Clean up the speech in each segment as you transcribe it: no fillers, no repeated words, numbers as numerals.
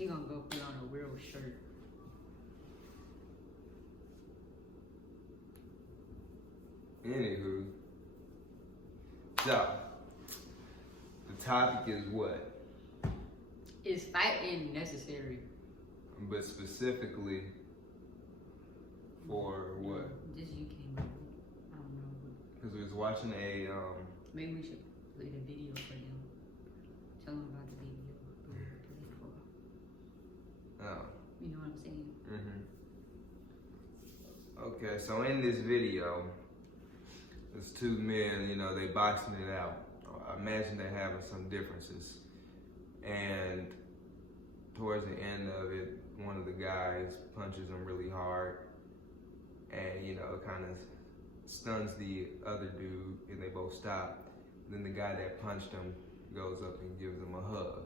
He gonna go put on a real shirt. Anywho, so the topic is what? Is fighting necessary? But specifically for what? Just you came up with it. I don't know. Because we was watching a Maybe we should play the video for them. Tell them about the video. oh. You know what I'm saying? Okay, so in this video, there's two men, you know, they boxing it out. I imagine they're having some differences. And towards the end of it, one of the guys punches him really hard and, you know, kind of stuns the other dude and they both stop. Then the guy that punched him goes up and gives him a hug.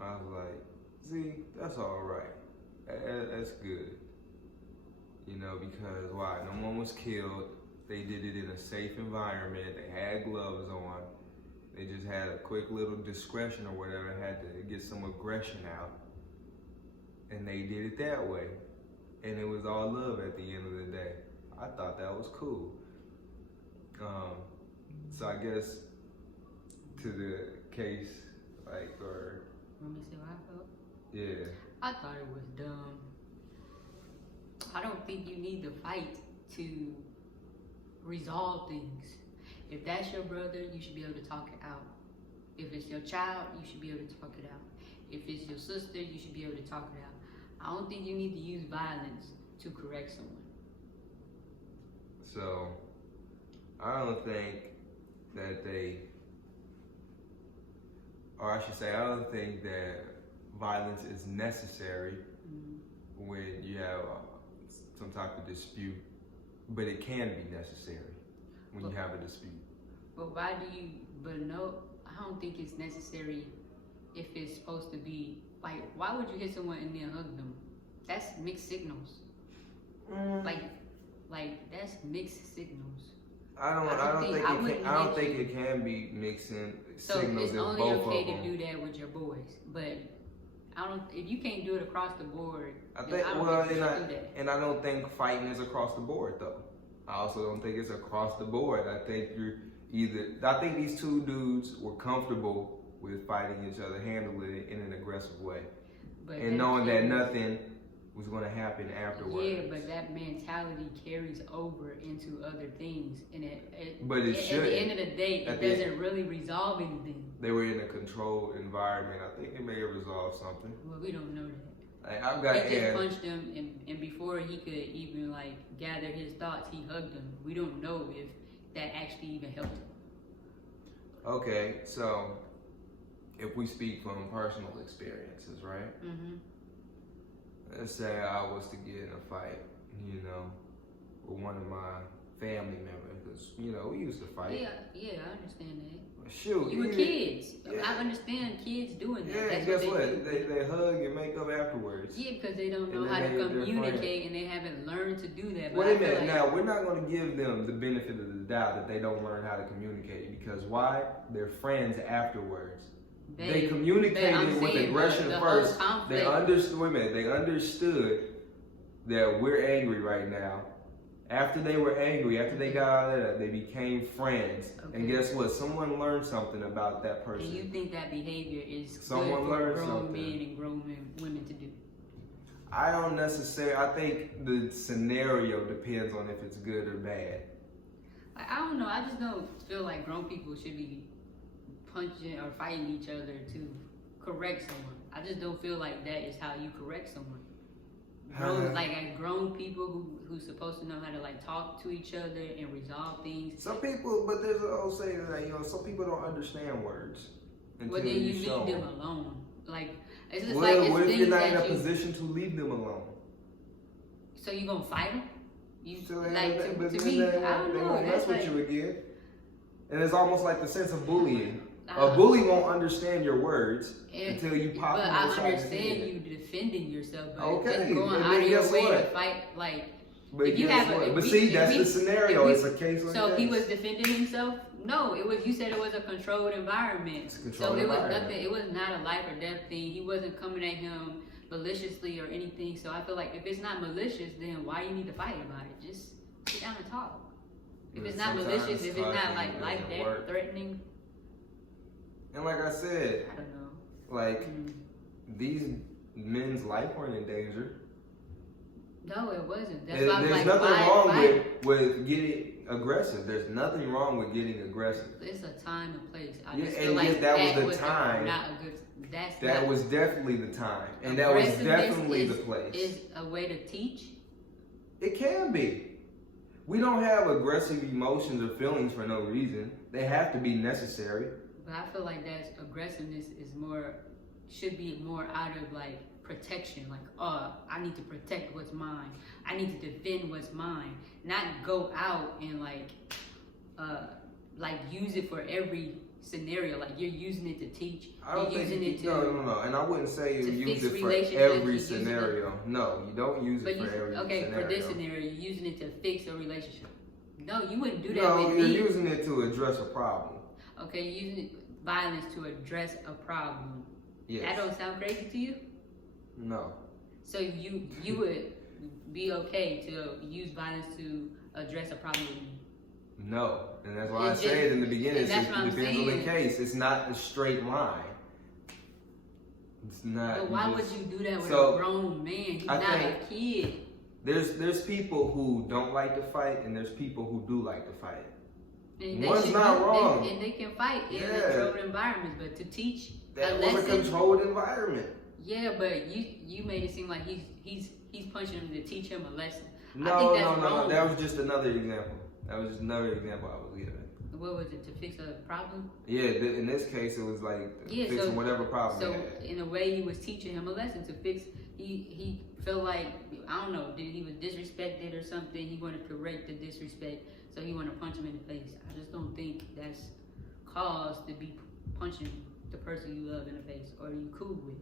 I was like, see, that's all right. That's good. You know, because why? No one was killed. They did it in a safe environment. They had gloves on. They just had a quick little discretion or whatever, had to get some aggression out. And they did it that way. And it was all love at the end of the day. I thought that was cool. So I guess to the case, like, or... Want me to say what I felt? Yeah. I thought it was dumb. I don't think you need to fight to resolve things. If that's your brother, you should be able to talk it out. If it's your child, you should be able to talk it out. If it's your sister, you should be able to talk it out. I don't think you need to use violence to correct someone. So, I don't think that or I should say, I don't think that violence is necessary when you have some type of dispute, but it can be necessary when you have a dispute. But why do you, no, I don't think it's necessary if it's supposed to be, like, why would you hit someone and then hug them? That's mixed signals. Like that's mixed signals. I don't think it can be mixing signals. So it's if only both okay of to them. do that with your boys, but if you can't do it across the board, I then think, I don't well, think you should do that. and I don't think fighting is across the board though. I also don't think it's across the board. I think I think these two dudes were comfortable with fighting each other, handling it in an aggressive way, and knowing that nothing was going to happen afterwards. Yeah, but that mentality carries over into other things, and but it should. At the end of the day, it doesn't really resolve anything. They were in a controlled environment. I think it may have resolved something. Well, we don't know that. Like, I've got he just punched him, and before he could even like gather his thoughts, he hugged him. We don't know if that actually even helped him. Okay, so if we speak from personal experiences, right? Let's say I was to get in a fight, you know, with one of my family members, because, you know, we used to fight. Yeah, I understand that. Shoot. You were kids. Yeah. I understand kids doing that. Yeah, that's guess what? They hug and make up afterwards. Yeah, because they don't know how to communicate and they haven't learned to do that. But wait a minute, now, we're not going to give them the benefit of the doubt that they don't learn how to communicate, because why? They're friends afterwards. They communicated with aggression first. They understood that we're angry right now. After they were angry, after they got out of that, they became friends. Okay. And guess what? Someone learned something about that person. And you think that behavior is good for grown men and grown women to do? I don't necessarily. I think the scenario depends on if it's good or bad. I don't know. I just don't feel like grown people should be punching or fighting each other to correct someone. I just don't feel like that is how you correct someone. Grown people who's supposed to know how to like talk to each other and resolve things. Some people, but there's an old saying that, you know, some people don't understand words. Well, then you leave them alone. Like it's just what if you're not in a position to leave them alone? So you gonna fight them? To me, I don't know. That's what you again. And it's almost like the sense of bullying. A bully won't understand your words until you pop them upside. But I understand you defending yourself. But okay, going out of your way to fight, like but if you have a. But see, that's the scenario. It's a case like so if he was defending himself, No, it was. You said it was a controlled environment. It's a controlled so it was environment. nothing. It was not a life or death thing. He wasn't coming at him maliciously or anything. So I feel like if it's not malicious, then why you need to fight about it? Just sit down and talk. If it's not malicious, if it's not like life threatening. And like I said, I don't know. Like these men's life weren't in danger. No, it wasn't. That's why There's like, nothing why wrong fight? with getting aggressive. There's nothing wrong with getting aggressive. It's a time and place. I Yeah, just and feel like yet that was the time. Not a good. That was definitely the time, and that was definitely the place. Is a way to teach. It can be. We don't have aggressive emotions or feelings for no reason. They have to be necessary. But I feel like that aggressiveness is more, should be more out of like protection. Like, oh, I need to protect what's mine. I need to defend what's mine. Not go out and like use it for every scenario. Like you're using it to teach. No. And I wouldn't say you use it for relationships, every scenario. No, you don't use it for every scenario. Okay, for this scenario, you're using it to fix a relationship. No, you wouldn't do that No, with you're me. using it to address a problem. Okay, using violence to address a problem. Yes. That don't sound crazy to you? No. So you would be okay to use violence to address a problem with me? No, and that's why I said in the beginning, it depends on the case. It's not a straight line. It's not. But why would you do that with a grown man? He's not a kid. There's people who don't like to fight, and there's people who do like to fight. And one's not wrong. And they can fight in controlled environments, but to teach that was a controlled environment. Yeah, but you made it seem like he's punching him to teach him a lesson. No. That was just another example. That was just another example I was giving. What was it, to fix a problem? Yeah, in this case it was like fixing whatever problem. So in a way, he was teaching him a lesson to fix. He felt like, I don't know, he was disrespected or something. He wanted to correct the disrespect, so he wanted to punch him in the face. I just don't think that's cause to be punching the person you love in the face or you cool with.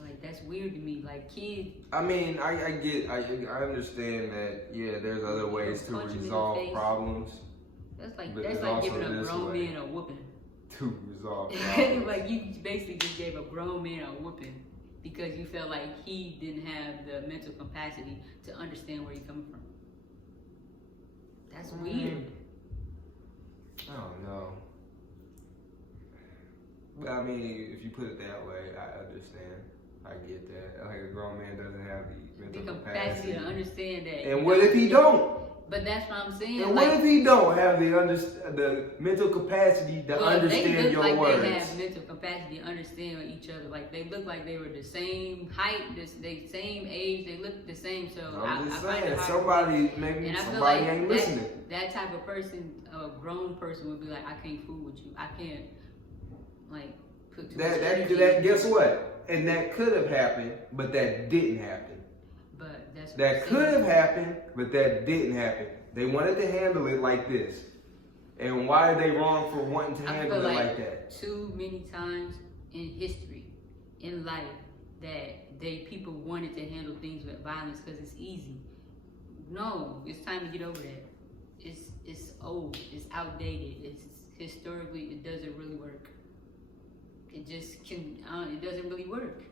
Like, that's weird to me. Like, kid. I mean, I understand that. Yeah, there's other ways to resolve problems. That's like giving a grown man a whooping. To resolve problems. Like, you basically just gave a grown man a whooping because you felt like he didn't have the mental capacity to understand where you're coming from. That's weird. I don't know. But I mean, if you put it that way, I understand. I get that. Like, a grown man doesn't have the mental capacity to understand that. And what if he don't? But that's what I'm saying. And what if he don't have the mental capacity to understand your words? They have mental capacity to understand each other. Like, they look like they were the same height, the same age. They look the same. So I'm just saying, somebody ain't listening. That type of person, a grown person, would be like, I can't fool with you. I can't like put too much energy. That guess what? And that could have happened, but that didn't happen. But that's that could have happened, but that didn't happen. They wanted to handle it like this. And why are they wrong for wanting to handle it like that? Too many times in history, in life, that people wanted to handle things with violence because it's easy. No, it's time to get over that. It's old. It's outdated. It's historically, it doesn't really work. It just can. It doesn't really work.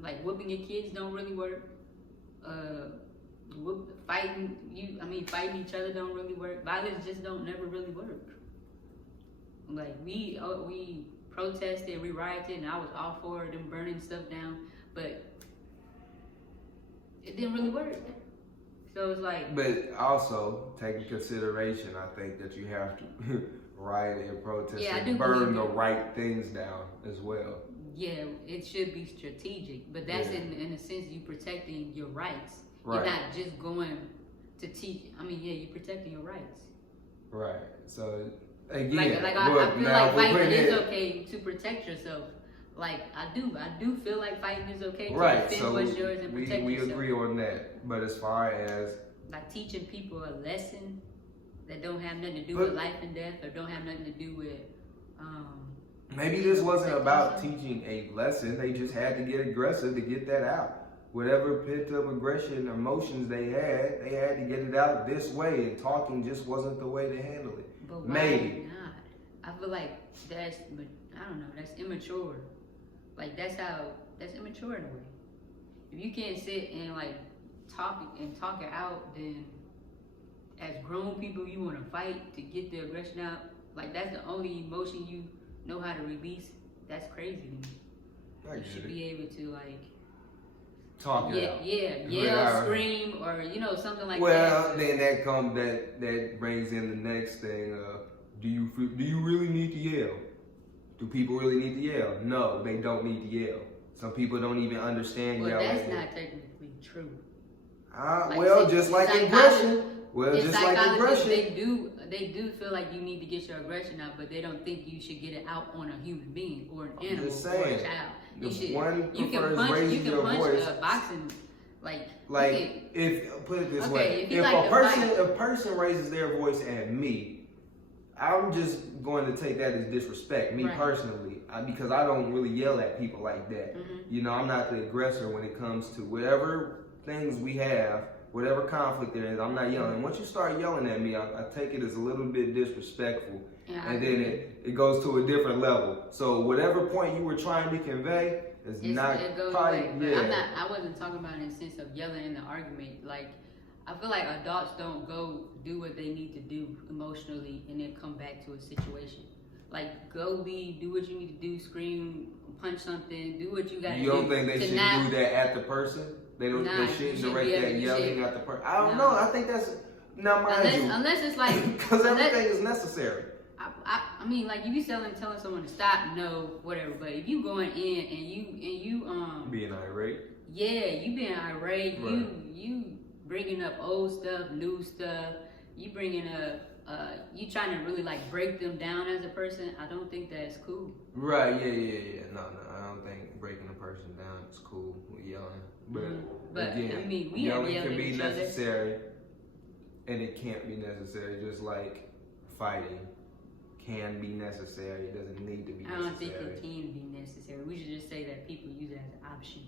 Like, whooping your kids don't really work. Fighting each other don't really work. Violence just don't never really work. Like, we protested, we rioted, and I was all for them burning stuff down, but it didn't really work. So it's like. But also, take in consideration, I think that you have to riot and protest and burn the right things down as well. Yeah, it should be strategic, but that's in a sense you protecting your rights. Right. You're not just going to teach. I mean, you're protecting your rights. Right. So again, I feel like fighting is okay to protect yourself. Like, I do feel like fighting is okay to defend what's yours and protect yourself. We agree on that. But as far as like teaching people a lesson that don't have nothing to do with life and death, or don't have nothing to do with maybe this wasn't about teaching a lesson. They just had to get aggressive to get that out. whatever pent up aggression, emotions they had to get it out this way, and talking just wasn't the way to handle it. But why Maybe. not? I feel like that's, I don't know, that's immature. Like that's immature in a way. If you can't sit and like talk it out, then as grown people you want to fight to get the aggression out. Like that's the only emotion you know how to release. That's crazy to me. You should be able to like talk it out. Yell, scream, or something like that. Well, then that brings in the next thing. Do you really need to yell? Do people really need to yell? No, they don't need to yell. Some people don't even understand yelling. Well, that's not technically true. Just like aggression. Well, in just like aggression. They do feel like you need to get your aggression out, but they don't think you should get it out on a human being or an animal or a child. You can punch a boxing if put it this okay, way, if a person raises their voice at me, I'm just going to take that as disrespect, me personally, because I don't really yell at people like that. Mm-hmm. I'm not the aggressor when it comes to whatever things we have, whatever conflict there is. I'm not yelling. And once you start yelling at me, I take it as a little bit disrespectful, and then it goes to a different level. So whatever point you were trying to convey is not probably. I wasn't talking about in the sense of yelling in the argument. Like I feel like adults don't go do what they need to do emotionally and then come back to a situation. Like go do what you need to do, scream, punch something, do what you got to do. You don't think they should do that at the person? They shouldn't direct that yelling at the person. I don't know. I think that's unless it's like because everything is necessary. I mean, like you be telling someone to stop, no, whatever. But if you going in and you being irate. Yeah, you being irate. Right. You bringing up old stuff, new stuff. You bringing up. You trying to really like break them down as a person. I don't think that's cool. Right? Yeah. No. I don't think breaking a person down is cool with yelling. But again, I mean, yelling can be necessary, and it can't be necessary. Just like fighting can be necessary, it doesn't need to be necessary. I don't think it can be necessary. We should just say that people use it as an option.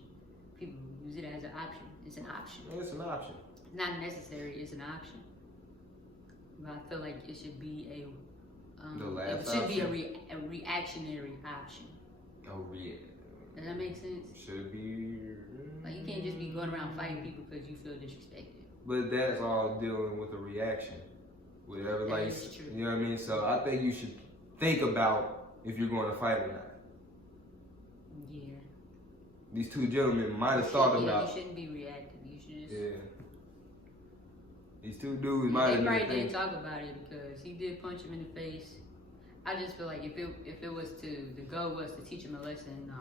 People use it as an option. It's an option. It's an option. Not necessary. It's an option. But I feel like it should be a reactionary option. Does that make sense? Should be. Like you can't just be going around fighting people because you feel disrespected. But that's all dealing with a reaction. Whatever, that is true. You know what I mean? So I think you should think about if you're going to fight or not. Yeah. These two gentlemen might have thought about. You shouldn't be reactive. You should just. Yeah. These two dudes might have. They probably didn't talk about it because he did punch him in the face. I just feel like if it was the goal was to teach him a lesson, nah.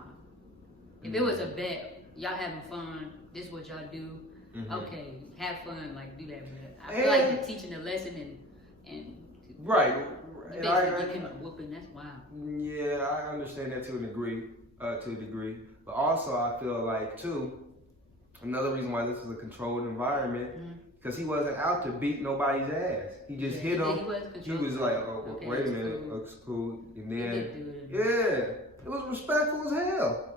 If it was a bet, y'all having fun, this is what y'all do. Mm-hmm. Okay, have fun, like do that. But I feel like teaching a lesson and right. You basically give him a whooping. That's wild. Yeah, I understand that to a degree. But also, I feel like too, another reason why this is a controlled environment, because he wasn't out to beat nobody's ass. He just hit him. He was like, oh, okay, wait a minute, cool. Looks cool. And then, it was respectful as hell.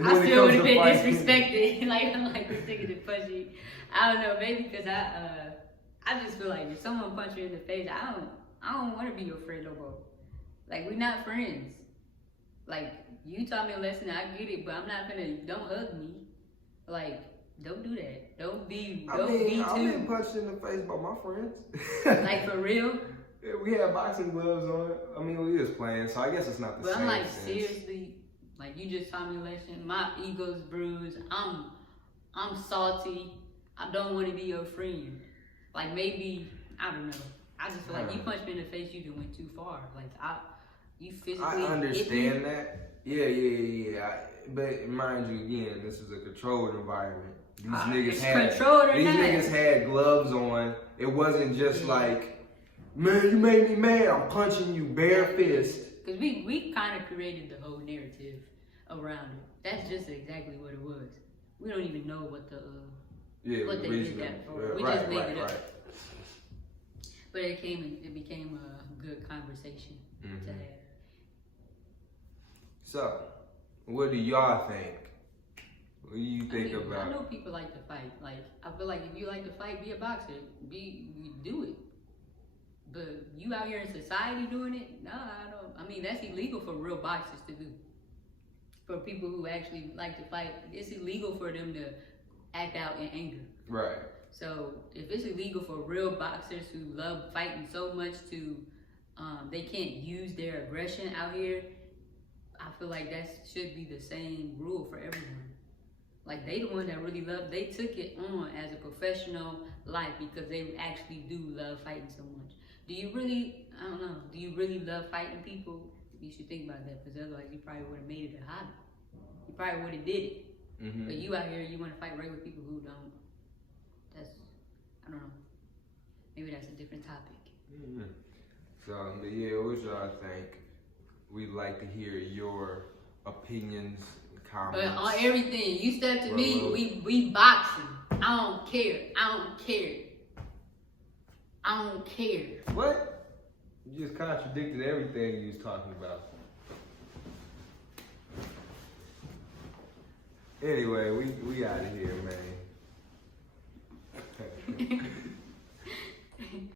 I still would have been disrespected. I'm like this nigga to punch you. I don't know, maybe because I just feel like if someone punch you in the face, I don't want to be your friend no more. Like we're not friends. Like you taught me a lesson, I get it, but I'm not don't hug me. Like don't do that. Don't be too. I've been punched in the face by my friends. Like for real? Yeah, we had boxing gloves on. I mean, we was playing, so I guess it's not the same. But I'm like seriously. Like you just taught me a lesson. My ego's bruised. I'm salty. I don't want to be your friend. Like maybe I don't know. I just feel like you punched me in the face. You went too far. Like you physically. I understand that. Yeah. But mind you, again, this is a controlled environment. These niggas had gloves on. It wasn't just like, man, you made me mad. I'm punching you bare fist. Because we kind of created the whole narrative around it. That's just exactly what it was. We don't even know what what they did that for. We just made it up. But it became a good conversation to have. So, What do y'all think? What do you think I about? know people like to fight. Like, I feel like if you like to fight, be a boxer. You do it. But you out here in society doing it? No, I don't. I mean, that's illegal for real boxers to do. For people who actually like to fight, it's illegal for them to act out in anger. Right. So if it's illegal for real boxers who love fighting so much to, they can't use their aggression out here, I feel like that should be the same rule for everyone. Like, they the one that really love, they took it on as a professional life because they actually do love fighting so much. Do you really, I don't know, do you really love fighting people? You should think about that, because otherwise you probably would have made it a hobby. You probably would have did it. Mm-hmm. But you out here, you want to fight regular people who don't. That's, I don't know. Maybe that's a different topic. Mm-hmm. So, yeah, what y'all think? We'd like to hear your opinions, comments. But on everything, you step to me, we boxing. I don't care. I don't care. What? You just contradicted everything you was talking about. Anyway, we out of here, man.